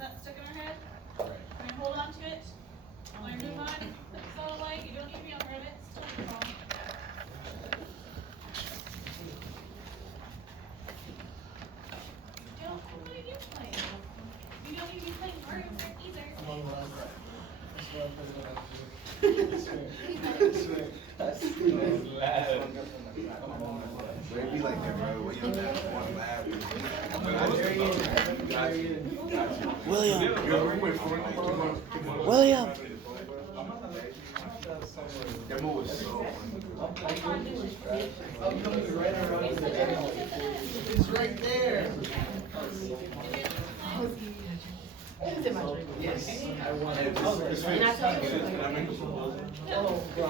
that stuck in our head. And hold on to it. When you move on, put the phone away. You don't need to be on Reddit. Still your phone. What are you playing? You don't need to be playing Mario Kart either. It'd be like that, bro. When you're that one lab. William. William. That move was so funny. It's right there. Yes. If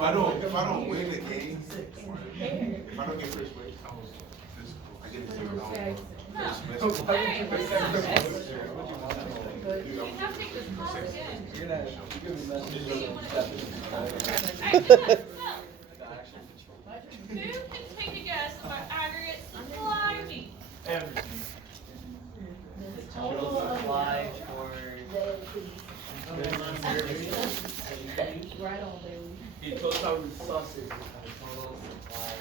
I don't win the game, if I don't get first place, I get a $0. You have to take this class again. Who can take a guess about aggregate supply need? Total supply for goods and services. Right on there. The total resources. Total supply.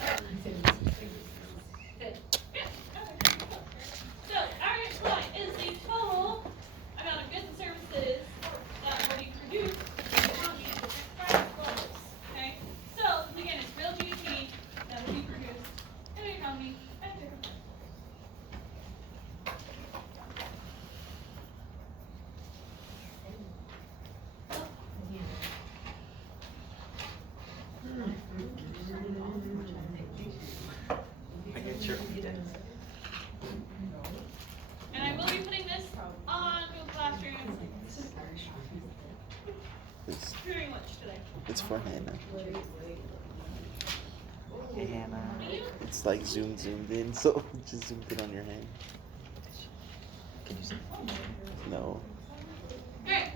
Good. Yeah, okay. So, aggregate supply is the total amount of goods and services that will be produced in the economy at different price levels. Okay? So, again, it's real GDP that will be produced in the economy at different prices. I get your. And I will be putting this on Google Classroom It's, during lunch today. it's for Hannah. Hey, Hannah. It's like zoomed in, so just zoomed in on your hand. Can you see? No. Okay,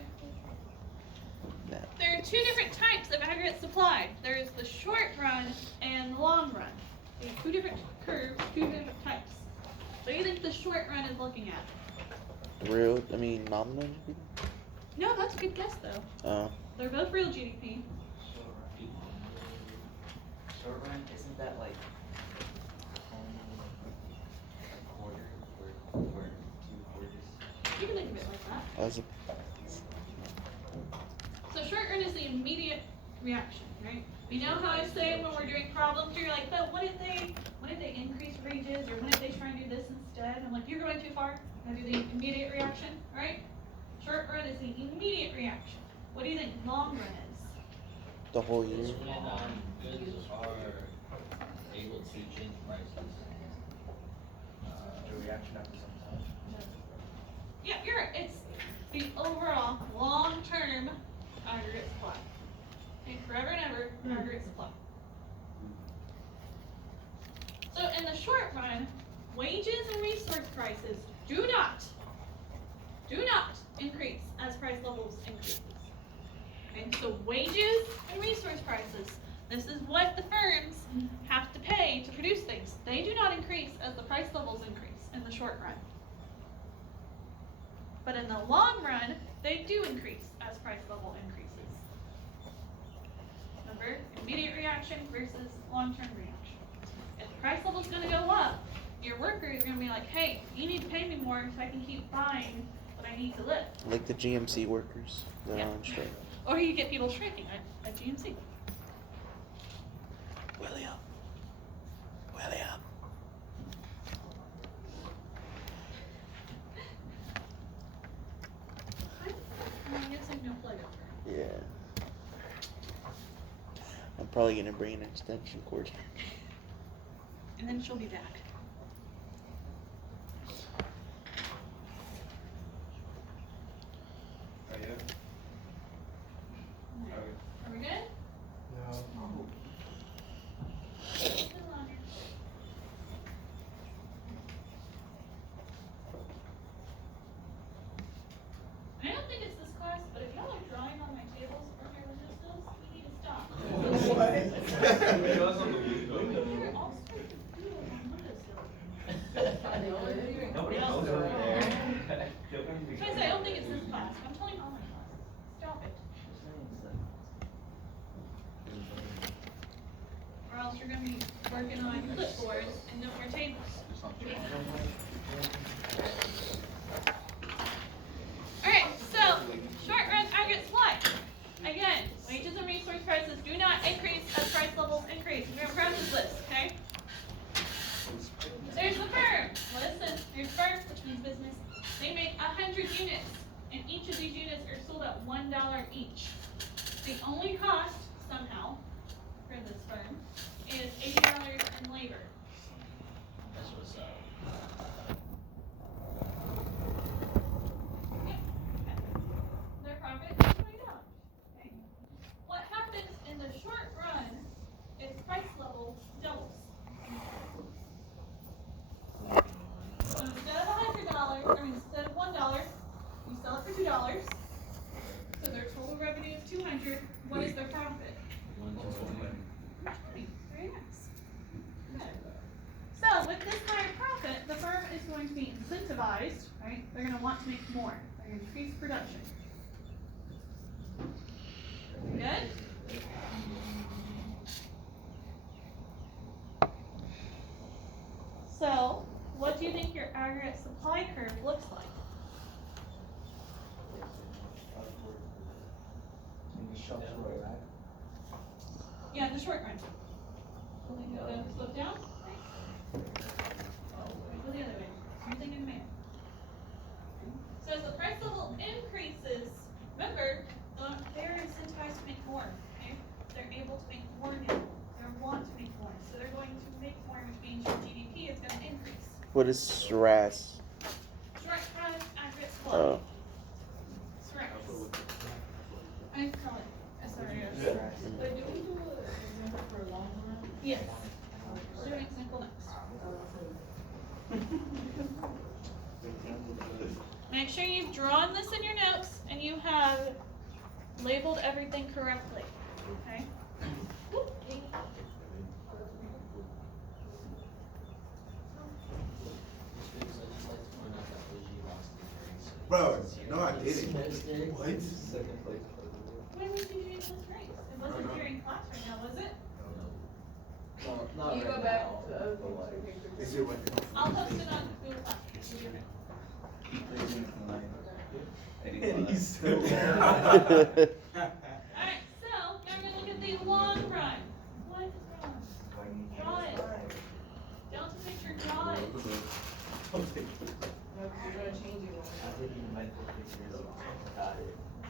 Nah. there are two different types of aggregate supply. There's the short run and the long run. They have two different curves, two different types. What do you think the short run is looking at? Nominal? No, that's a good guess though. Oh. They're both real GDP. Short run, isn't that like only a quarter or 2 quarters? You can think of it like that. I was So short run is the immediate reaction, right? You know how I say when we're doing problems, you're like, but what if they increase wages, or what if they try and do this instead? I'm like, you're going too far. I do the immediate reaction, right? Short run is the immediate reaction. What do you think long run is? the whole year. It's when goods are able to change prices. The reaction after some time. Yeah, you're right. It's the overall long-term aggregate supply. Okay, forever and ever aggregate supply. So in the short run, wages and resource prices do not increase as price levels increase. Okay, so wages and resource prices, this is what the firms have to pay to produce things. They do not increase as the price levels increase in the short run. But in the long run, they do increase as price level increases. Remember, immediate reaction versus long-term reaction. If the price level is going to go up, your worker is going to be like, hey, you need to pay me more so I can keep buying what I need to live. Like the GMC workers that Yeah. are on strike. Or you get people striking at GMC. William. I guess I have no plug up there. Yeah. I'm probably gonna bring an extension cord. And then she'll be back. Oh, yeah? Are we good? No. Still on here. I don't think it's this class, but if y'all are drawing on my tables or my windowsills, we need to stop. You're all supposed to do it on windowsills. Nobody else over there. So I say, I don't think it's use this class. I'm telling all my classes. Stop it. Or else you're gonna be working on clipboards and no more tables. Alright, so, short run aggregate supply. Again, wages and resource prices do not increase as price levels increase. We're gonna practice this, okay? There's the firm. Listen, there's firm, which means business. They make 100 units, and each of these units are sold at $1 each. The only cost, somehow, for this firm, is $80 in labor. That's what's up. Yep. Their profit is $20. Okay. What happens in the short run is price level doubles. So instead of instead of $1, you sell it for $2. So their total revenue is $200. What is their profit? $120. Very nice. Good. So with this higher profit, the firm is going to be incentivized, right? They're going to want to make more. They're going to increase production. Good? So, what do you think your aggregate supply curve looks like? Yeah, in the short run. Slope down. Right. Go the other way. Same thing in there. So as the price level increases, remember, they're incentivized to make more. Okay? They're able to make more now. They want to make more. So they're going to make more, which means your GDP is going to increase. What is SRAS? Short run aggregate supply. Oh. SRAS. I call it SRAS. But do we do an example for a long run? Yes. We'll do an example next. Make sure you've drawn this in your notes and you have labeled everything correctly. Okay? Bro, no, I didn't. What? When was you doing this race? It wasn't during class right now, was it? No, not Can you right go back now. to other pictures? Is it what? I'll post it on Google Classroom. He's so Alright, so now we're gonna look at the long run. What is wrong? Draw it. Don't picture, draw it. No, 'cause you're gonna change it.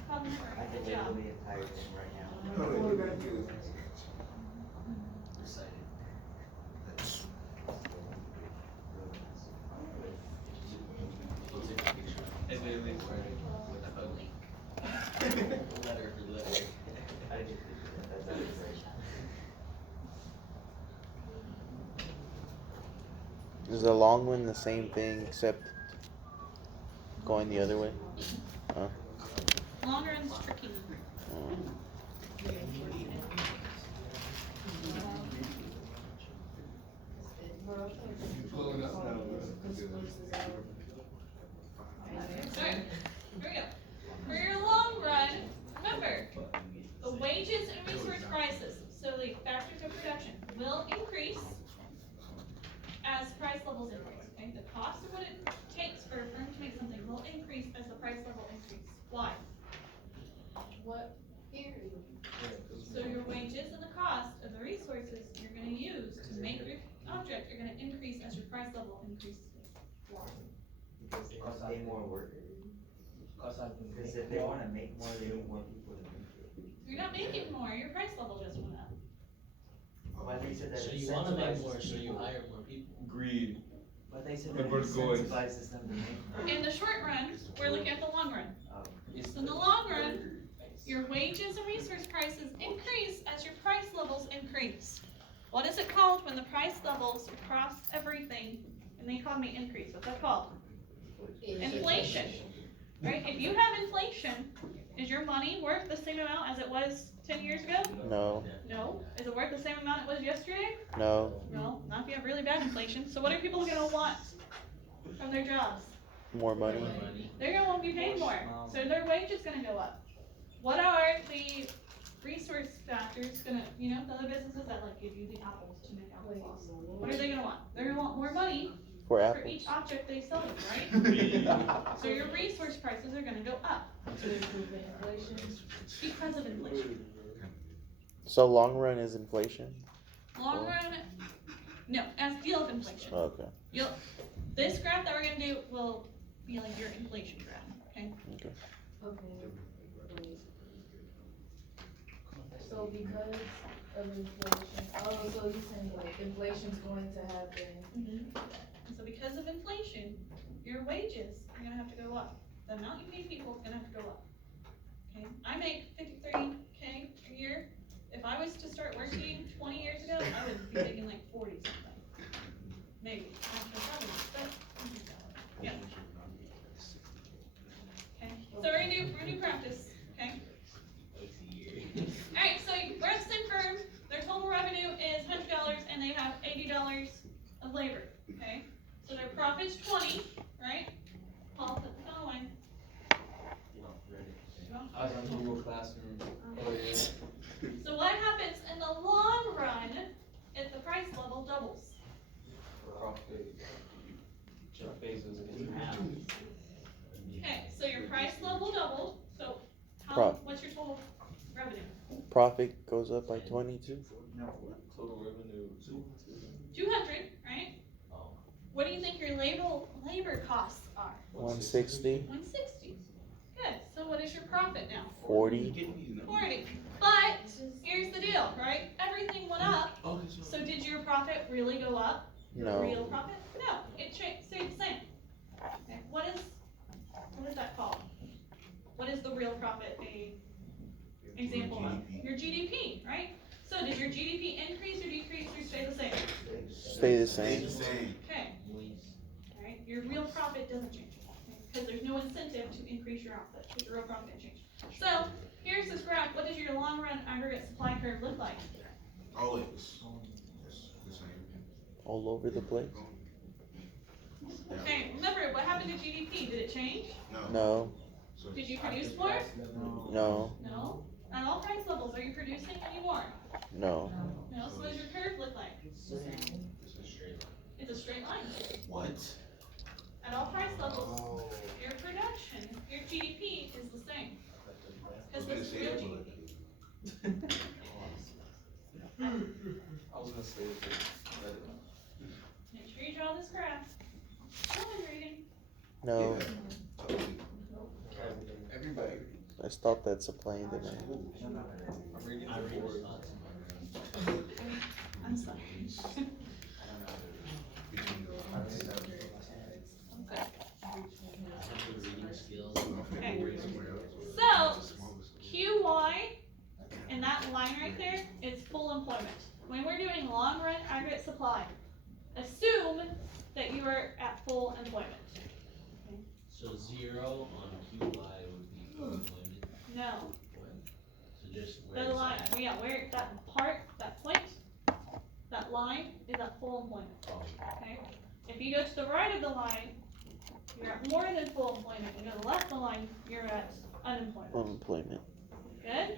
Come here. I can Good job. label the entire thing right now. No, we're gonna do it. Letter for letter. I didn't think that's great. Is the long one the same thing except going the other way? Huh? Long run's tricky. Oh. Pulling up now. Alright, here we go. For your long run, remember, the wages and resource prices, so the factors of production, will increase as price levels increase. Okay? The cost of what it takes for a firm to make something will increase as the price level increases. Why? What period? So your wages and the cost of the resources you're going to use to make your object are going to increase as your price level increases. Why? Because they have to pay more workers. Cause I've been. Because if they wanna make more, they need more people to make it. You're not making more, your price level just went up. But they said that So you wanna make more, incentivizes so you people. hire more people. Greed. But they said that Everybody's going. incentivizes them to make more. In the short run, we're looking at the long run. Oh. So in the long run, your wages and resource prices increase as your price levels increase. What is it called when the price levels across everything in the economy increase? What's that called? Inflation. Right? If you have inflation, is your money worth the same amount as it was 10 years ago? No, No. Is it worth the same amount it was yesterday? no. No. Not if you have really bad inflation. So what are people gonna want from their jobs? More money. money. They're gonna want to be paid more, so their wage is gonna go up. What are the resource factors gonna, the other businesses that like give you the apples to make applesauce? What are they gonna want? They're gonna want more money For for apples. each object they sell you, right? So your resource prices are gonna go up because of inflation. So long run is inflation. Long run, no, as deal of inflation. Okay. This graph that we're gonna do will be like your inflation graph, okay? Okay. Okay. So because of inflation, so you're saying like inflation's going to happen. And so because of inflation, your wages are gonna have to go up. The amount you pay people is gonna have to go up. Okay, I make 53K a year. If I was to start working 20 years ago, I would be making like 40 something. Maybe. Yeah. Okay, so we're gonna do practice, okay? Alright, so Redstone firm, their total revenue is $100 and they have $80 of labor, okay? So their profit's 20, right? Paul, put the phone away. I was on Google Classroom. Oh, yeah. So what happens in the long run if the price level doubles? Profit. Jeff Bezos is Okay, so your price level doubled, so what's your total revenue? Profit goes up by 22. total revenue. 200, right? What do you think your labor costs are? 160. 160. Good, so what is your profit now? 40. 40. But here's the deal, right? Everything went up, so did your profit really go up? Your No. real profit? No, it stayed the same. Okay, what is that called? What is the real profit a example of? Your GDP, right? So did your GDP increase or decrease or stay the same? Stay the same. Okay. Alright, your real profit doesn't change, because there's no incentive to increase your output, because your real profit didn't change. So, here's this graph, what does your long run aggregate supply curve look like? Always. The same. All over the place. Okay, remember, what happened to GDP? Did it change? No. Did you produce more? No. No. At all price levels, are you producing any more? No. No, so what does your curve look like? It's a straight line. What? At all price levels, your production, your GDP is the same. Because this is real GDP. I was gonna say it. Make sure you draw this graph. Someone reading. No. Everybody. I stopped at supply and demand. I'm reading the board. I'm sorry. Okay. So, QY, in that line right there, is full employment. When we're doing long run aggregate supply, assume that you are at full employment. So 0 on QY would be full employment. No, So just where the it's line, at. yeah, where that part, that point, that line is at full employment, Oh, okay? If you go to the right of the line, you're at more than full employment. You go to the left of the line, you're at unemployment. Unemployment. Good?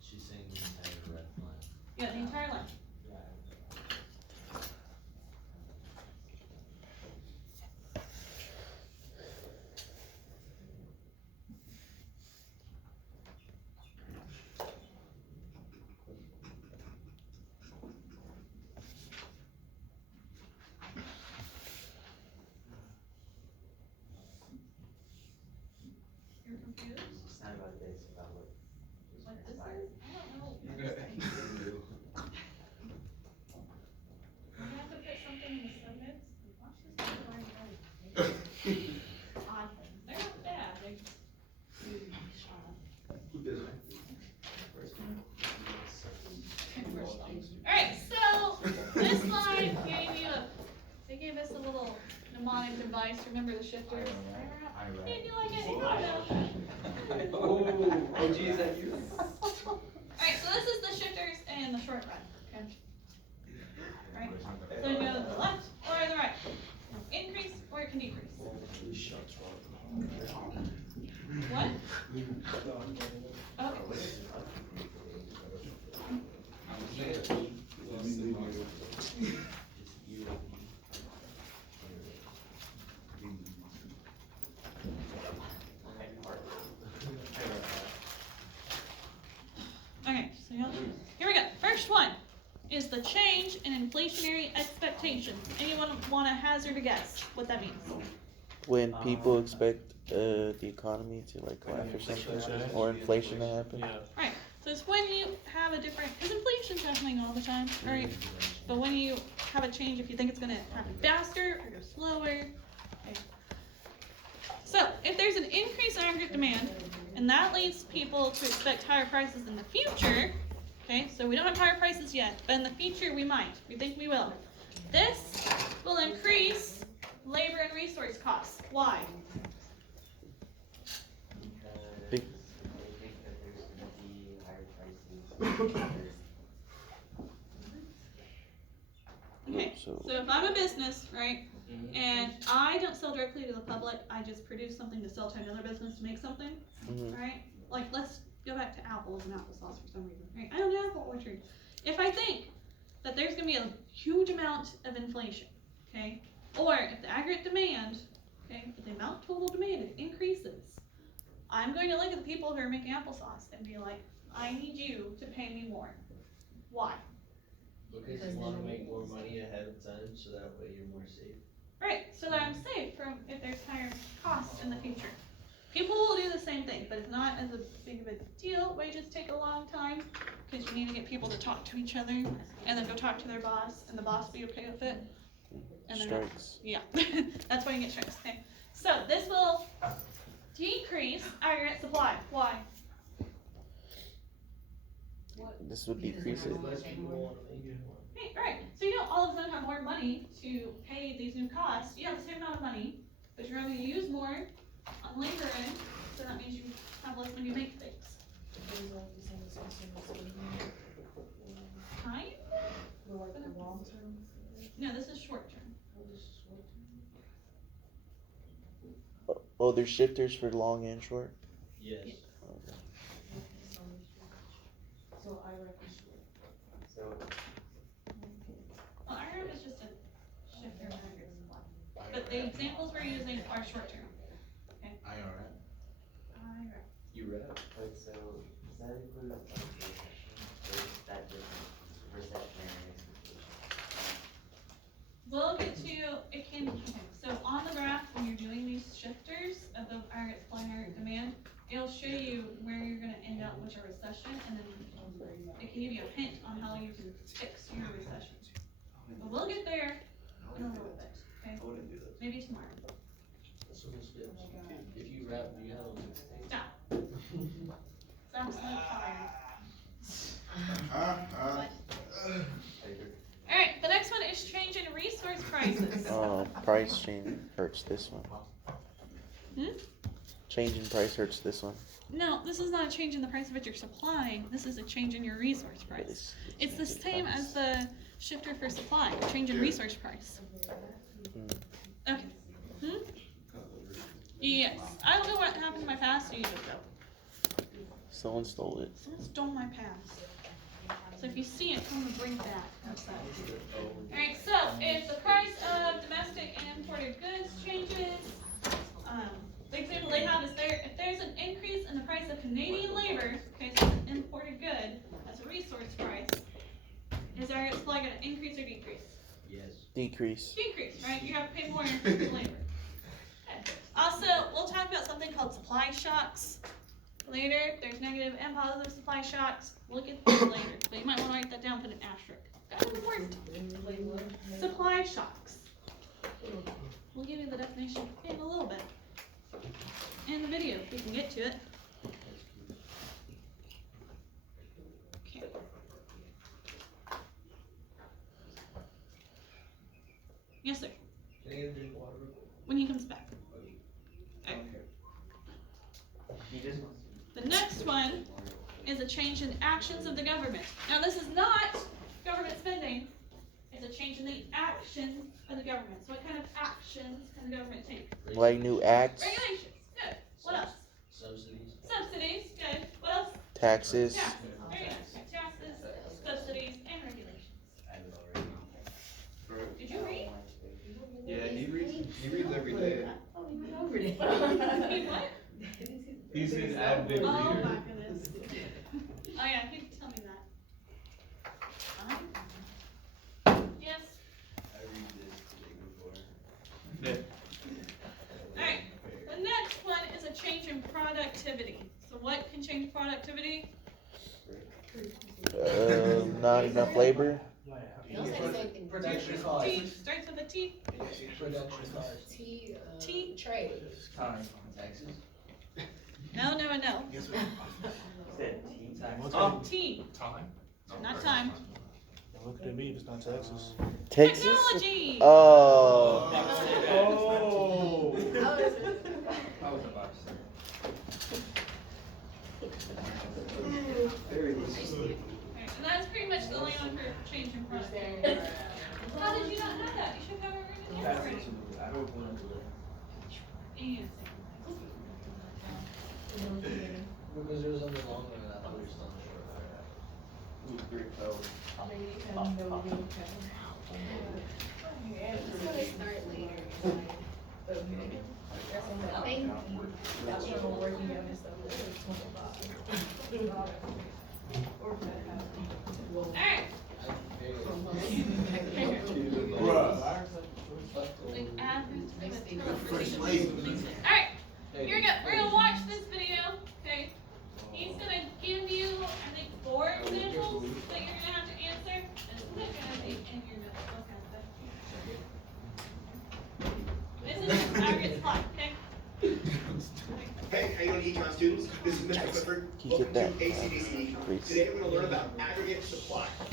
she's saying the entire red line. Yeah, the entire line. You're confused? It's not about this, it's about what. What this is? I don't know. Yeah. You have to put something in the submits. Watch this video while you're ready. Odd things. They're not bad, they just. Alright, so this line they gave us a little mnemonic device. Remember the shifters? Did you like it? Oh, OG, is that you? Alright, so this is the shifters and the short run. the change in inflationary expectations. Anyone want to hazard a guess what that means? When people expect the economy to like collapse or something, or inflation to happen. Yeah. Right. So it's when you have a different, because inflation's happening all the time, right? But when you have a change, if you think it's gonna happen faster or go slower. Okay. So if there's an increase in aggregate demand, and that leads people to expect higher prices in the future, okay, so we don't have higher prices yet, but in the future we might, we think we will. This will increase labor and resource costs. Why? Because Big- they think that there's gonna be higher prices. Okay, So- so if I'm a business, right, and I don't sell directly to the public, I just produce something to sell to another business to make something, Mhm. right? Like, let's go back to apples and applesauce for some reason, right? I own an apple orchard. If I think that there's gonna be a huge amount of inflation, okay, or if the aggregate demand, okay, if the amount of total demand increases, I'm going to look at the people who are making applesauce and be like, I need you to pay me more. Why? Because you wanna make more money ahead of time, so that way you're more safe. Right, so that I'm safe from if there's higher costs in the future. People will do the same thing, but it's not as a big of a deal. Wages take a long time because you need to get people to talk to each other and then go talk to their boss and the boss be okay with it. And then Strikes. yeah, that's why you get strikes. Okay, so this will decrease aggregate supply. Why? This would decrease it. Less people wanna make it. Right, so you don't all of a sudden have more money to pay these new costs. You have the same amount of money, but you're going to use more on labor end, so that means you have less money to make things. Time? No, this is short term. Oh, there's shifters for long and short. Yes. So I reckon So, Well, IRM is just a shifter of aggregate supply. But the examples we're using are short term. IRM. IRM. You read? but so, does that include like recession, or is that different, recessionary expectation? We'll get to, it can, okay, so on the graph, when you're doing these shifters of the aggregate supply and aggregate demand, it'll show you where you're gonna end up with a recession, and then it can give you a hint on how you can fix your recession. But we'll get there in a little bit, okay? Maybe tomorrow. So it's good. If you rap, you have a mixtape. Stop. It's absolute fire. Alright, the next one is change in resource prices. Price change hurts this one. Change in price hurts this one. No, this is not a change in the price of what you're supplying, this is a change in your resource But price. It's the same as the shifter for supply, change in resource price. Okay. Yes, I don't know what happened to my pass, so you just go. Someone stole it. Someone stole my pass. So if you see it, I'm gonna bring it back. Alright, so if the price of domestic and imported goods changes, the example they have is if there's an increase in the price of Canadian labor, okay, so it's an imported good, that's a resource price, is our supply gonna increase or decrease? Yes. Decrease. Decrease, right? You have to pay more for labor. Okay. Also, we'll talk about something called supply shocks later. There's negative and positive supply shocks. We'll get those later, but you might want to write that down, put an asterisk. That's important. Supply shocks. We'll give you the definition in a little bit. In the video, if we can get to it. Okay. Yes, sir. Can I get a drink of water real quick? When he comes back. Okay. He just wants to. The next one is a change in actions of the government. Now, this is not government spending. It's a change in the action of the government. So what kind of actions can the government take? Like new acts, Regulations. Good. What else? Subsidies. Subsidies. Good. What else? taxes. Taxes. Very nice. Taxes, subsidies, and regulations. I have it already. Did you read? Yeah, he reads every day. He what? He's an avid Oh my reader. goodness. Oh yeah, he tell me that. productivity? Not enough labor. Don't say something. Production T, cost. starts with a T. Production cost. T, T. trade. Time. Taxes. No, no, no. Guess what? Said T tax. T, Time? not time. Look at me if it's not Texas. Texas? Technology. Oh. Oh. I was about to say. Alright, and that's pretty much the only one for change in front. How did you not know that? You should have already known already. I don't want to do And Because there was only longer than I thought we were still on the short. It's gonna start later. Okay. Thank you. That's what we're working on and stuff. alright, Bruh. like average. Fresh lady. Alright, here we go. We're gonna watch this video. Okay. He's gonna give you, I think, 4 examples that you're gonna have to answer. And it's not gonna be in your notes. Okay, this is just aggregate supply, okay? Hey, how you doing, econ students? This is Mr. Clifford. Can you get Welcome that, to ACDC. please? Today we're going to learn about aggregate supply. The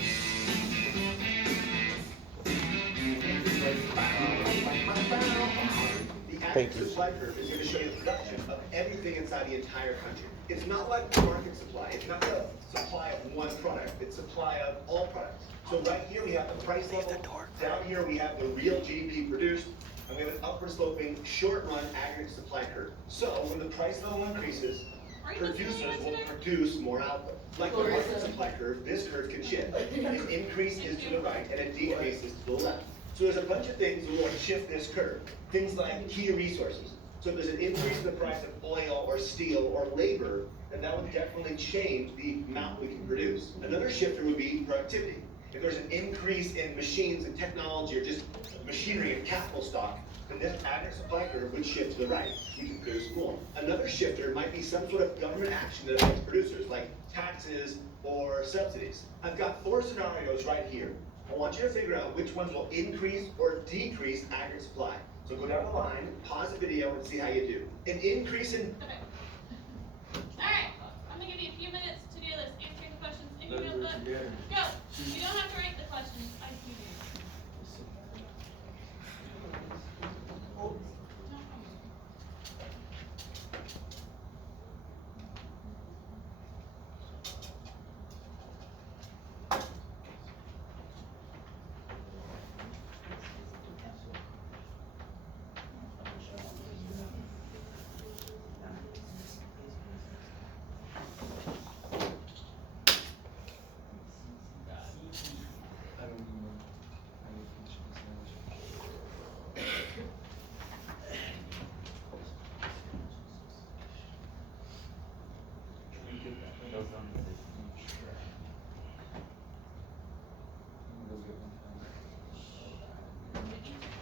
Thank aggregate you. supply curve is going to show you the production of everything inside the entire country. It's not like market supply. It's not the supply of one product. It's supply of all products. So right here we have the price level. Down here we have the real GDP produced. And we have an upward sloping, short-run aggregate supply curve. So when the price level increases, Are you listening producers to will that? produce more output. Like the market supply curve, this curve can shift. An increase is to the right and a decrease is to the left. So there's a bunch of things that will shift this curve. Things like key resources. So if there's an increase in the price of oil or steel or labor, then that would definitely change the amount we can produce. Another shifter would be productivity. If there's an increase in machines and technology or just machinery and capital stock, then this aggregate supply curve would shift to the right. We can produce more. Another shifter might be some sort of government action that affects producers, like taxes or subsidies. I've got 4 scenarios right here. I want you to figure out which ones will increase or decrease aggregate supply. So go down the line, pause the video, and see how you do. An increase in Okay. Alright, I'm gonna give you a few minutes to do this. Answer the questions in your notebook. Go. You don't have to write the questions. I see you.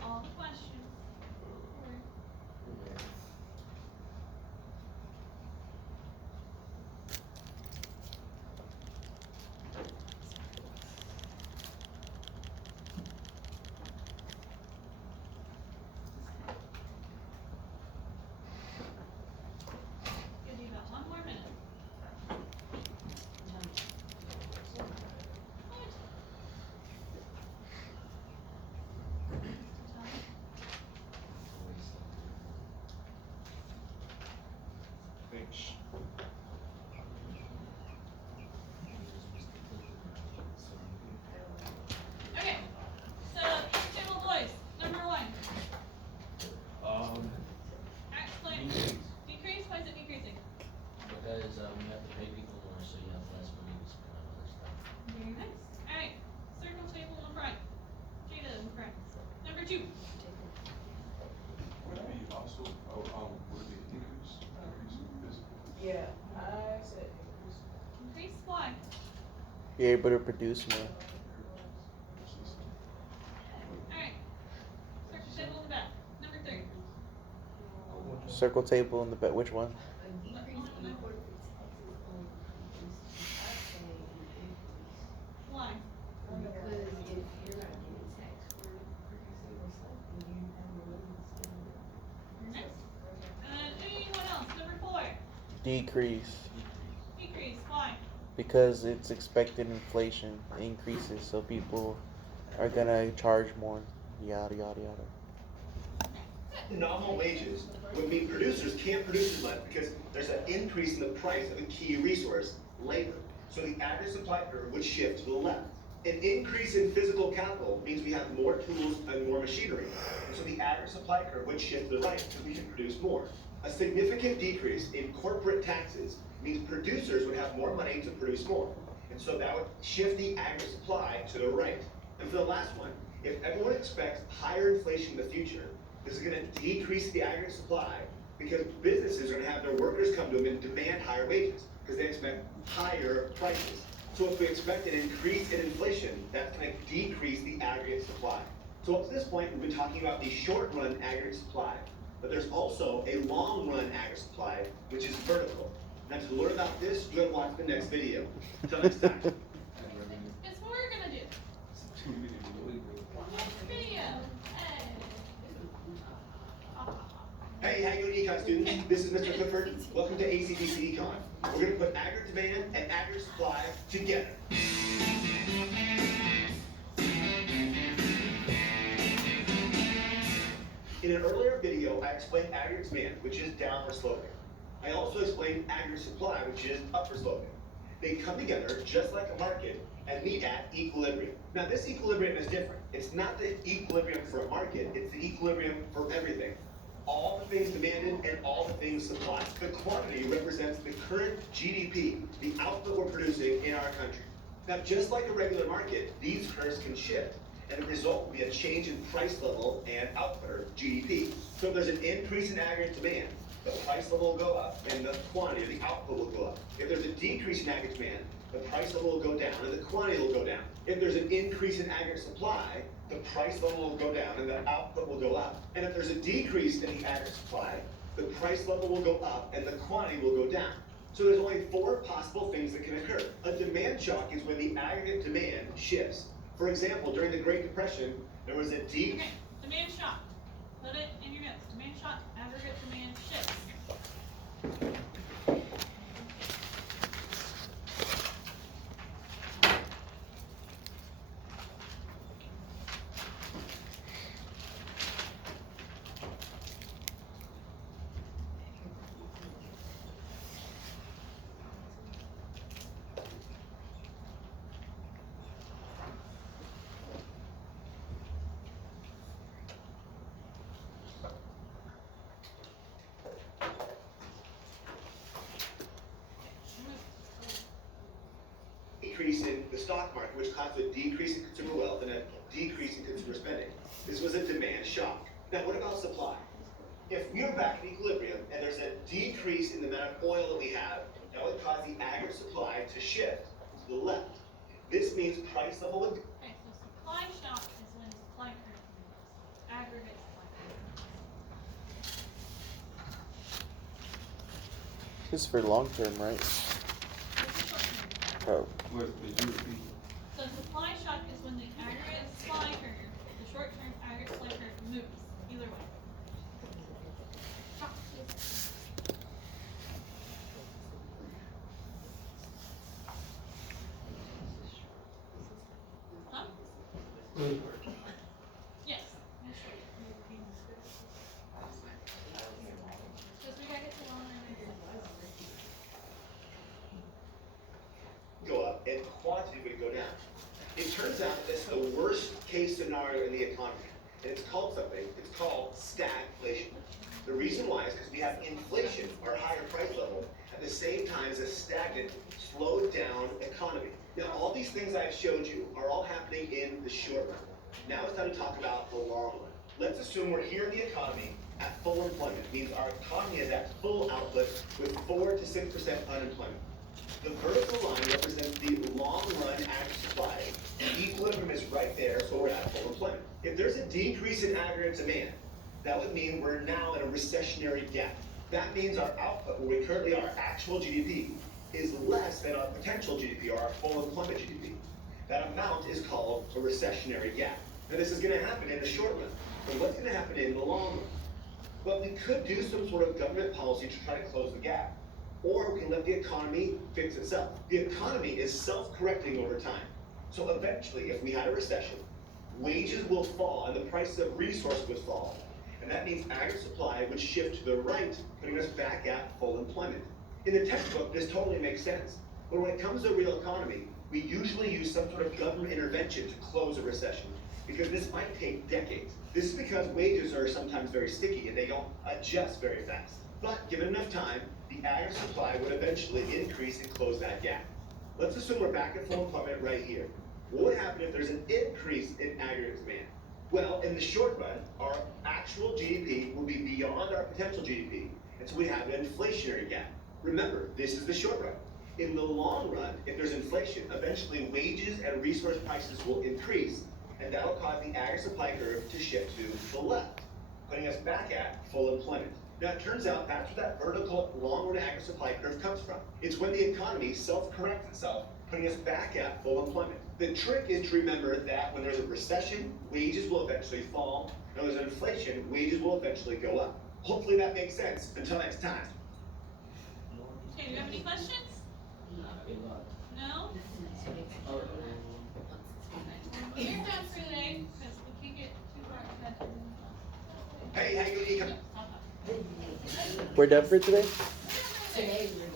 All the questions. Give you about 1 more minute. What? Thanks. Okay, so table boys, number 1. Explain. Decrease, why is it decreasing? Because, we have to pay people more, so you have less money to spend on other stuff. Very nice. Alright, circle table in front. Jada in front. Number 2. Would it be also, would it be increase? Increase in physical? Yeah, I said. Increase supply. You're able to produce more. Alright. Circle table in the back. Number 3. Circle table in the back. Which one? Decrease. Decrease, why? Because it's expected inflation increases, so people are gonna charge more. Yada yada yada. Nominal wages would mean producers can't produce as much because there's an increase in the price of a key resource, labor. So the average supply curve would shift to the left. An increase in physical capital means we have more tools and more machinery. And so the average supply curve would shift to the right because we can produce more. A significant decrease in corporate taxes means producers would have more money to produce more. And so that would shift the aggregate supply to the right. And for the last one, if everyone expects higher inflation in the future, this is gonna decrease the aggregate supply because businesses are gonna have their workers come to them and demand higher wages because they expect higher prices. So if we expect an increase in inflation, that's gonna decrease the aggregate supply. So up to this point, we've been talking about the short run aggregate supply, but there's also a long run aggregate supply, which is vertical. Now to learn about this, you gotta watch the next video. Until next time. It's what we're gonna do. Video. Hey, how you doing, econ students? This is Mr. Clifford. Welcome to ACDC Econ. We're gonna put aggregate demand and aggregate supply together. In an earlier video, I explained aggregate demand, which is downward sloping. I also explained aggregate supply, which is upward sloping. They come together just like a market and meet at equilibrium. Now this equilibrium is different. It's not the equilibrium for a market, it's the equilibrium for everything. All the things demanded and all the things supplied. The quantity represents the current GDP, the output we're producing in our country. Now just like a regular market, these curves can shift. And the result will be a change in price level and output, or GDP. So if there's an increase in aggregate demand, the price level will go up and the quantity, or the output will go up. If there's a decrease in aggregate demand, the price level will go down and the quantity will go down. If there's an increase in aggregate supply, the price level will go down and the output will go up. And if there's a decrease in the aggregate supply, the price level will go up and the quantity will go down. So there's only 4 possible things that can occur. A demand shock is when the aggregate demand shifts. For example, during the Great Depression, there was a Okay, demand shock. Put it in your notes. Demand shock, aggregate demand shifts. decrease in the stock market, which caused a decrease in consumer wealth and a decrease in consumer spending. This was a demand shock. Now, what about supply? If we are back in equilibrium and there's a decrease in the amount of oil that we have, that would cause the aggregate supply to shift to the left. This means price level would. Okay, so supply shock is when supply curve moves. Aggregate supply curve. This is for long term, right? This is short term. Oh. So supply shock is when the aggregate supply curve, the short term aggregate supply curve moves, either way. Shock is- Huh? Yes. Because we gotta get to long term. Go up and quantity would go down. It turns out that's the worst case scenario in the economy. And it's called something, it's called stagflation. The reason why is because we have inflation, or higher price level, at the same time as a stagnant, slowed down economy. Now, all these things I've showed you are all happening in the short run. Now it's time to talk about the long run. Let's assume we're here in the economy at full employment. It means our economy is at full output with 4 to 6% unemployment. The vertical line represents the long run aggregate supply. The equilibrium is right there, so we're at full employment. If there's a decrease in aggregate demand, that would mean we're now in a recessionary gap. That means our output, where we currently are, actual GDP, is less than our potential GDP, or our full employment GDP. That amount is called a recessionary gap. Now this is gonna happen in the short run, but what's gonna happen in the long run? Well, we could do some sort of government policy to try to close the gap. or we can let the economy fix itself. The economy is self-correcting over time. So eventually, if we had a recession, wages will fall and the price of resources would fall. And that means aggregate supply would shift to the right, putting us back at full employment. In the textbook, this totally makes sense. But when it comes to a real economy, we usually use some sort of government intervention to close a recession, because this might take decades. This is because wages are sometimes very sticky and they don't adjust very fast. But given enough time, the aggregate supply would eventually increase and close that gap. Let's assume we're back at full employment right here. What would happen if there's an increase in aggregate demand? Well, in the short run, our actual GDP will be beyond our potential GDP, and so we have an inflationary gap. Remember, this is the short run. In the long run, if there's inflation, eventually wages and resource prices will increase, and that'll cause the aggregate supply curve to shift to the left, putting us back at full employment. Now, it turns out that's where that vertical long-run aggregate supply curve comes from. It's when the economy self-corrects itself, putting us back at full employment. The trick is to remember that when there's a recession, wages will eventually fall, and when there's inflation, wages will eventually go up. Hopefully that makes sense. Until next time. Okay, do you have any questions? No? We're done for today, because we can't get too far ahead. Hey, how you doing? We're done for today? Today, we're